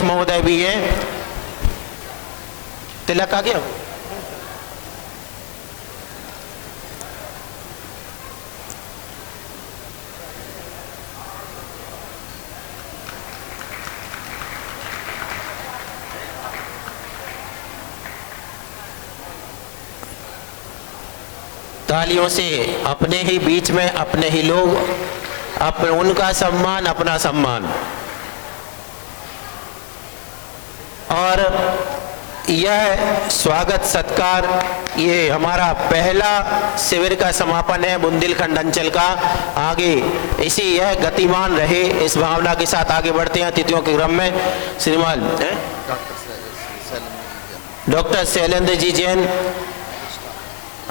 अध्यक्ष महोदय भी हैं। तिलक आ गया। तालियों से अपने ही बीच में अपने ही लोग, उनका सम्मान अपना सम्मान। और यह स्वागत सत्कार, ये हमारा पहला शिविर का समापन है बुंदेलखंड अंचल का। आगे इसी यह गतिमान रहे, इस भावना के साथ आगे बढ़ते हैं अतिथियों के क्रम में। श्रीमान डॉक्टर शैलेंद्र जी जैन,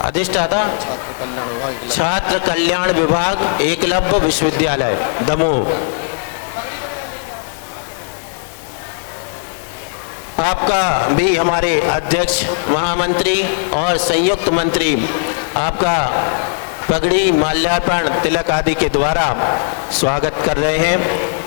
अधिष्ठाता छात्र कल्याण विभाग, एकलव्य विश्वविद्यालय दमोह। आपका भी हमारे अध्यक्ष, महामंत्री और संयुक्त मंत्री आपका पगड़ी, माल्यार्पण, तिलक आदि के द्वारा स्वागत कर रहे हैं।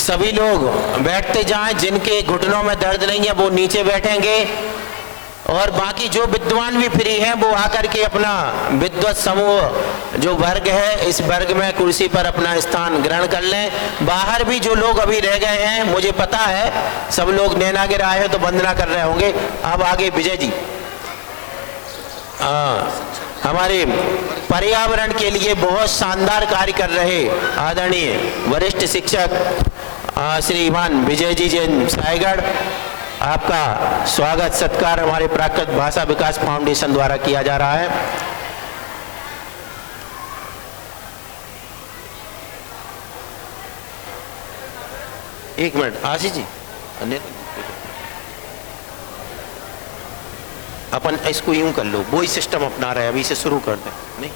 सभी लोग बैठते जाएं, जिनके घुटनों में दर्द नहीं है वो नीचे बैठेंगे, और बाकी जो विद्वान भी फ्री हैं वो आकर के अपना विद्वत समूह जो वर्ग है इस वर्ग में कुर्सी पर अपना स्थान ग्रहण कर लें। बाहर भी जो लोग अभी रह गए हैं, मुझे पता है सब लोग नैनागिर आए हैं तो वंदना कर रहे होंगे। अब आगे विजय जी, हमारे पर्यावरण के लिए बहुत शानदार कार्य कर रहे आदरणीय वरिष्ठ शिक्षक श्रीमान विजय जी जैन सायगढ़, आपका स्वागत सत्कार हमारे प्राकृत भाषा विकास फाउंडेशन द्वारा किया जा रहा है। एक मिनट आशीष जी, अपन इसको यूं कर लो, वही सिस्टम अपना रहे, अभी से शुरू कर दें। नहीं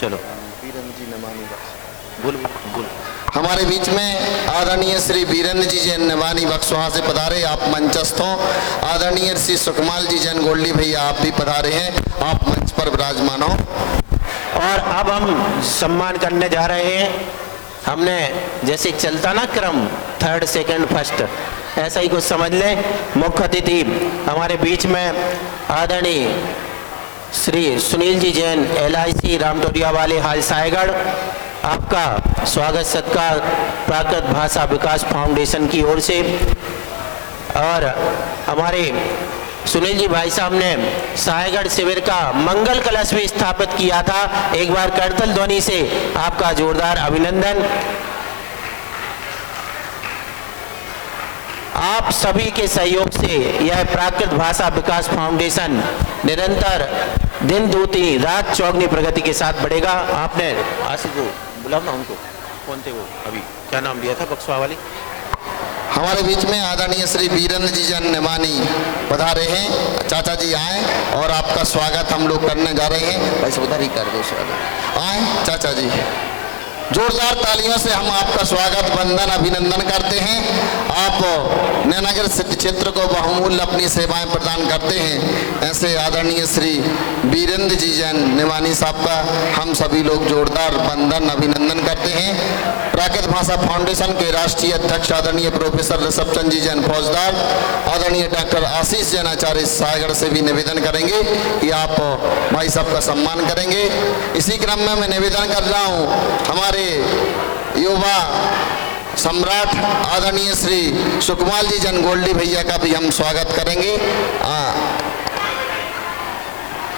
चलो बोल बोल। हमारे बीच में आदरणीय श्री वीरेंद्र जी जैन निवानी बक्सवा से पधारे, आप मंचस्थ हो। आदरणीय श्री सुकमाल जी जैन गोल्डी भैया आप भी पधारे हैं, आप मंच पर विराजमान हो। और अब हम सम्मान करने जा रहे हैं। हमने जैसे चलता ना क्रम, थर्ड सेकंड फर्स्ट, ऐसा ही कुछ समझ लें। मुख्य अतिथि हमारे बीच में आदरणीय श्री सुनील जी जैन LIC रामटोरिया वाले हाल सायगढ़, आपका स्वागत सत्कार प्राकृत भाषा विकास फाउंडेशन की ओर से। और हमारे सुनील जी भाई साहब ने सायगढ़ शिविर का मंगल कलश भी स्थापित किया था। एक बार करतल ध्वनि से आपका जोरदार अभिनंदन। आप सभी के सहयोग से यह प्राकृत भाषा विकास फाउंडेशन निरंतर दिन दूती रात चौगनी प्रगति के साथ बढ़ेगा। आपने आशीष को बुलाओ ना, उनको कौन थे वो, अभी क्या नाम लिया था बक्सवा वाली। हमारे बीच में आदरणीय श्री वीरेंद्र जी जैन निवानी पधारे हैं, चाचा जी आए और आपका स्वागत हम लोग करने जा रहे हैं। भाई उधर ही कर दो स्वागत, आए चाचा जी। जोरदार तालियों से हम आपका स्वागत वंदन अभिनंदन करते हैं। आप नैनागिर सिद्ध क्षेत्र को बहुमूल्य अपनी सेवाएं प्रदान करते हैं। ऐसे आदरणीय श्री वीरेंद्र जी जैन निवानी साहब का हम सभी लोग जोरदार वंदन अभिनंदन करते हैं। प्राकृत भाषा फाउंडेशन के राष्ट्रीय अध्यक्ष आदरणीय प्रोफेसर ऋषभ चंद्र जी जैन फौजदार, आदरणीय डॉक्टर आशीष जैन आचार्य सायगढ़ से भी निवेदन करेंगे कि आप भाई साहब का सम्मान करेंगे। इसी क्रम में मैं निवेदन कर रहा हूँ हमारे युवा सम्राट आदरणीय श्री सुकमाल जी जैन गोल्डी भैया का भी हम स्वागत करेंगे।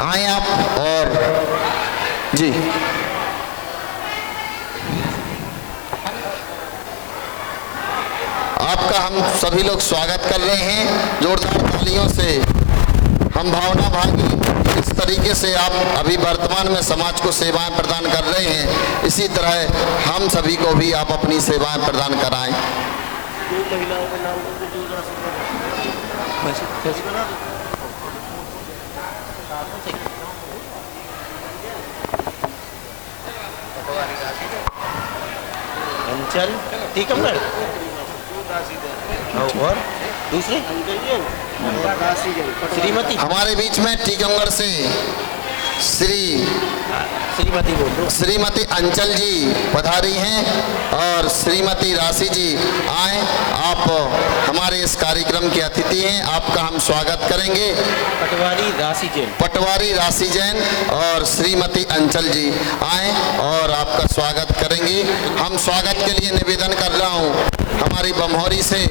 आए आप और जी आपका हम सभी लोग स्वागत कर रहे हैं जोरदार तालियों से। हम भावना भागी इस तरीके से आप अभी वर्तमान में समाज को सेवाएं प्रदान कर रहे हैं, इसी तरह हम सभी को भी आप अपनी सेवाएं प्रदान कराएं। अंचल टीकमगढ़ और दूसरे श्रीमती हमारे बीच में टीकमगढ़ से श्रीमती बोल दो। श्रीमती अंचल जी पधारी हैं और श्रीमती राशि जी आए। आप हमारे इस कार्यक्रम के अतिथि हैं, आपका हम स्वागत करेंगे। पटवारी राशि जैन और श्रीमती अंचल जी आए और आपका स्वागत करेंगे। हम स्वागत के लिए निवेदन कर रहा हूँ हमारी बमहोरी से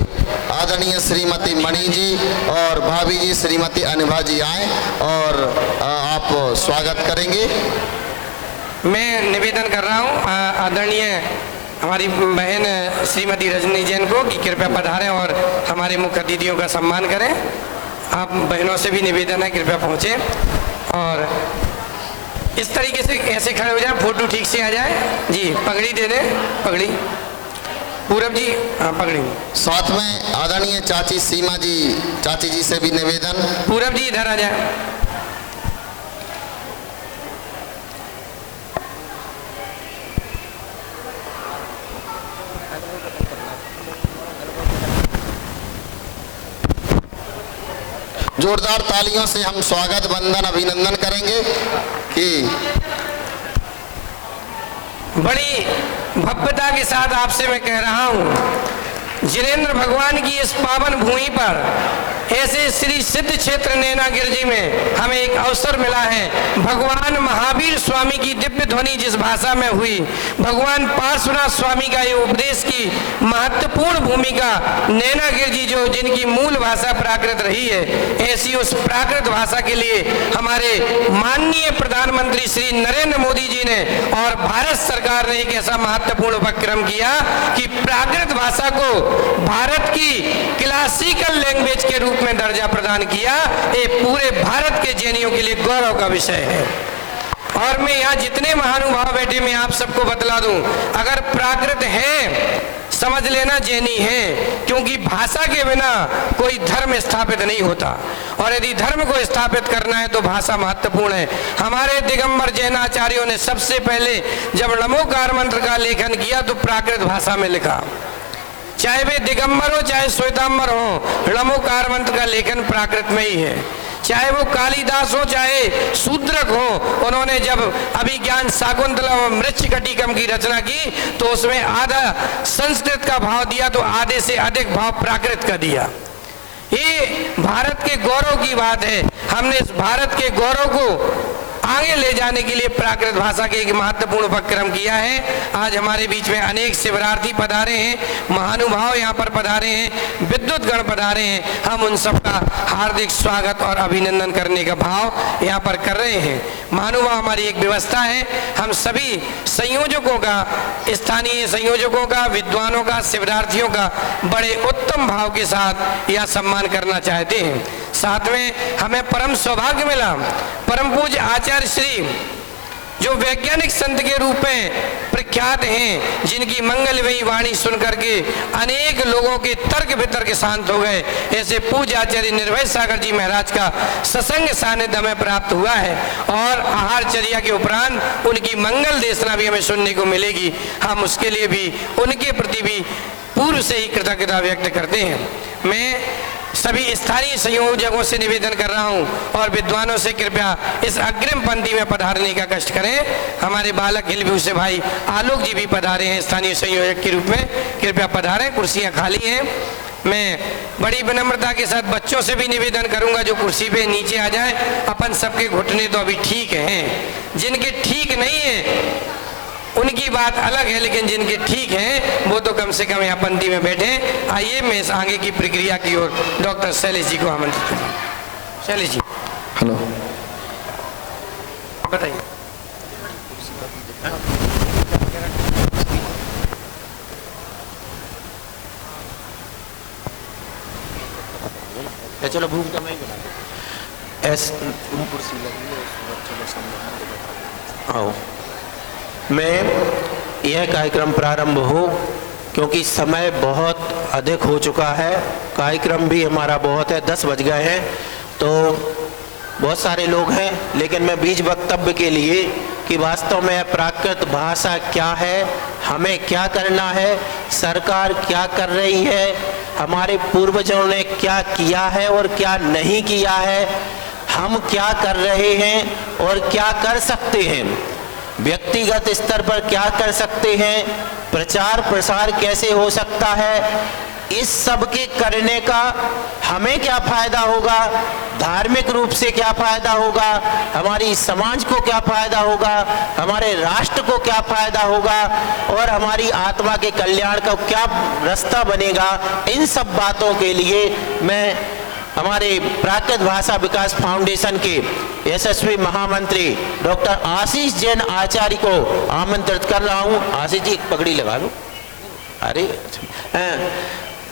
आदरणीय श्रीमती मणि जी और भाभी जी श्रीमती अनिभा जी आए और आप स्वागत करेंगे। मैं निवेदन कर रहा हूँ आदरणीय हमारी बहन श्रीमती रजनी जैन को कि कृपया पधारें और हमारे मुख्य अतिथियों का सम्मान करें। आप बहनों से भी निवेदन है कृपया पहुँचें और इस तरीके से ऐसे खड़े हो जाए, फोटो ठीक से आ जाए। जी पगड़ी दे दें, पगड़ी पूरब जी, हाँ पगड़ी। साथ में आदरणीय चाची सीमा जी, चाची जी से भी निवेदन। पूरब जी इधर आ जाए। जोरदार तालियों से हम स्वागत वंदन अभिनंदन करेंगे कि बड़ी भव्यता के साथ आपसे मैं कह रहा हूँ, जिनेंद्र भगवान की इस पावन भूमि पर ऐसे श्री सिद्ध क्षेत्र नैनागिर जी में हमें एक अवसर मिला है। भगवान महावीर स्वामी की दिव्य ध्वनि जिस भाषा में हुई, भगवान पार्श्वनाथ स्वामी का ये उपदेश की महत्वपूर्ण भूमिका नैनागिर जी जो जिनकी मूल भाषा प्राकृत रही है, ऐसी उस प्राकृत भाषा के लिए हमारे माननीय प्रधानमंत्री श्री नरेंद्र मोदी जी ने और भारत सरकार ने एक ऐसा महत्वपूर्ण उपक्रम किया कि प्राकृत भाषा को भारत की क्लासिकल लैंग्वेज के रूप में दर्जा प्रदान किया। ये पूरे भारत के जैनियों के लिए गौरव का विषय है। और मैं यहाँ जितने महानुभाव बैठे मैं आप सबको बतला दूं, अगर प्राकृत है समझ लेना जैनी है, क्योंकि भाषा के बिना कोई धर्म स्थापित नहीं होता और यदि धर्म को स्थापित करना है तो भाषा महत्वपूर्ण है। हमारे दिगंबर जैन आचार्यों ने सबसे पहले जब नमोकार मंत्र का लेखन किया तो प्राकृत भाषा में लिखा। चाहे वे दिगंबर हो चाहे श्वेतांबर हो, नमोकार मंत्र का लेखन प्राकृत में ही है। चाहे वो कालिदास हो चाहे शूद्रक हो, उन्होंने जब अभिज्ञान शाकुंतलम और मृच्छकटिकम की रचना की तो उसमें आधा संस्कृत का भाव दिया तो आधे से अधिक भाव प्राकृत का दिया। ये भारत के गौरव की बात है। हमने इस भारत के गौरव को आगे ले जाने के लिए प्राकृत भाषा के एक महत्वपूर्ण उपक्रम किया है। आज हमारे बीच में अनेक शिवरार्थी पधारे हैं, महानुभाव यहाँ पर पधारे हैं, विद्युत गण पधारे हैं। हम उन सबका हार्दिक स्वागत और अभिनंदन करने का भाव यहाँ पर कर रहे हैं। महानुभाव हमारी एक व्यवस्था है, हम सभी संयोजकों का, स्थानीय संयोजकों का, विद्वानों का, शिवरार्थियों का बड़े उत्तम भाव के साथ यह सम्मान करना चाहते हैं। साथ में हमें परम सौभाग्य मिला, परम पूज्य आचार्य श्री जो वैज्ञानिक संत के रूप में प्रख्यात हैं, जिनकी मंगलमयी वाणी सुन करके अनेक लोगों के तर्क वितर्क शांत हो गए, ऐसे पूज्य आचार्य निर्भय सागर जी महाराज का सत्संग सानिध्य हमें प्राप्त हुआ है और आहारचर्या के उपरांत उनकी मंगल देशना भी हमें सुनने को मिलेगी। हम उसके लिए भी उनके प्रति भी पूर्व से ही कृतज्ञता व्यक्त करते हैं। मैं सभी स्थानीय संयोजकों से निवेदन कर रहा हूं और विद्वानों से कृपया इस अग्रिम पंक्ति में पधारने का कष्ट करें। हमारे बालक हिलभू से भाई आलोक जी भी पधारे हैं स्थानीय संयोजक के रूप में, कृपया पधारें, कुर्सियां खाली हैं। मैं बड़ी विनम्रता के साथ बच्चों से भी निवेदन करूंगा जो कुर्सी पे नीचे आ जाए। अपन सबके घुटने तो अभी ठीक हैं, जिनके ठीक नहीं है उनकी बात अलग है, लेकिन जिनके ठीक हैं वो तो कम से कम यहाँ पंक्ति में बैठे। आइए मैं इस आगे की प्रक्रिया की ओर डॉक्टर शैलेश जी को आमंत्रित करूँ। शैलेश जी, हेलो, बताइए। चलो भूख तो मैं ही बना आओ। मैं यह कार्यक्रम प्रारंभ हो क्योंकि समय बहुत अधिक हो चुका है, कार्यक्रम भी हमारा बहुत है, 10 बज गए हैं, तो बहुत सारे लोग हैं, लेकिन मैं बीच वक्तव्य के लिए कि वास्तव में प्राकृत भाषा क्या है, हमें क्या करना है, सरकार क्या कर रही है, हमारे पूर्वजों ने क्या किया है और क्या नहीं किया है, हम क्या कर रहे हैं और क्या कर सकते हैं, व्यक्तिगत स्तर पर क्या कर सकते हैं, प्रचार प्रसार कैसे हो सकता है, इस सब के करने का हमें क्या फायदा होगा, धार्मिक रूप से क्या फायदा होगा, हमारी समाज को क्या फायदा होगा, हमारे राष्ट्र को क्या फायदा होगा और हमारी आत्मा के कल्याण का क्या रास्ता बनेगा, इन सब बातों के लिए मैं हमारे प्राकृत भाषा विकास फाउंडेशन के यशस्वी महामंत्री डॉक्टर आशीष जैन आचार्य को आमंत्रित कर रहा हूं। आशीष जी एक पगड़ी लगा लो। अरे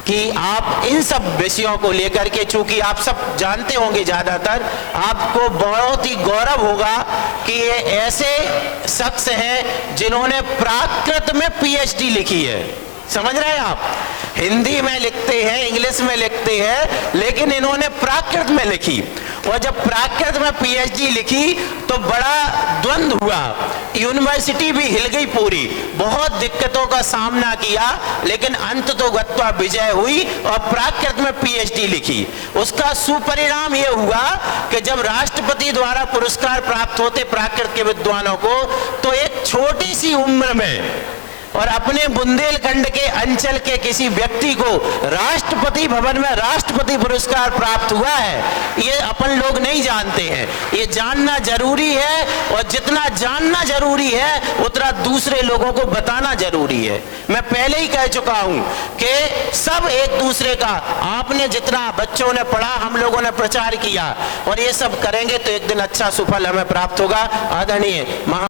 कि आप इन सब विषयों को लेकर के, चूंकि आप सब जानते होंगे, ज्यादातर आपको बहुत ही गौरव होगा कि ये ऐसे शख्स हैं जिन्होंने प्राकृत में पीएचडी लिखी है। समझ रहे हैं आप, हिंदी में लिखते हैं, इंग्लिश में लिखते हैं, लेकिन इन्होंने प्राकृत में लिखी। और जब प्राकृत में पीएचडी लिखी तो बड़ा द्वंद हुआ, यूनिवर्सिटी भी हिल गई पूरी, बहुत दिक्कतों का सामना किया, लेकिन अंत तो गत्वा विजय हुई और प्राकृत में पीएचडी लिखी। उसका सुपरिणाम यह हुआ कि जब राष्ट्रपति द्वारा पुरस्कार प्राप्त होते प्राकृत के विद्वानों को, तो एक छोटी सी उम्र में और अपने बुंदेलखंड के अंचल के किसी व्यक्ति को राष्ट्रपति भवन में राष्ट्रपति पुरस्कार प्राप्त हुआ है, ये अपन लोग नहीं जानते हैं। ये जानना जरूरी है और जितना जानना जरूरी है उतना दूसरे लोगों को बताना जरूरी है। मैं पहले ही कह चुका हूं कि सब एक दूसरे का, आपने जितना बच्चों ने पढ़ा, हम लोगों ने प्रचार किया, और ये सब करेंगे तो एक दिन अच्छा सुफल हमें प्राप्त होगा। आदरणीय महा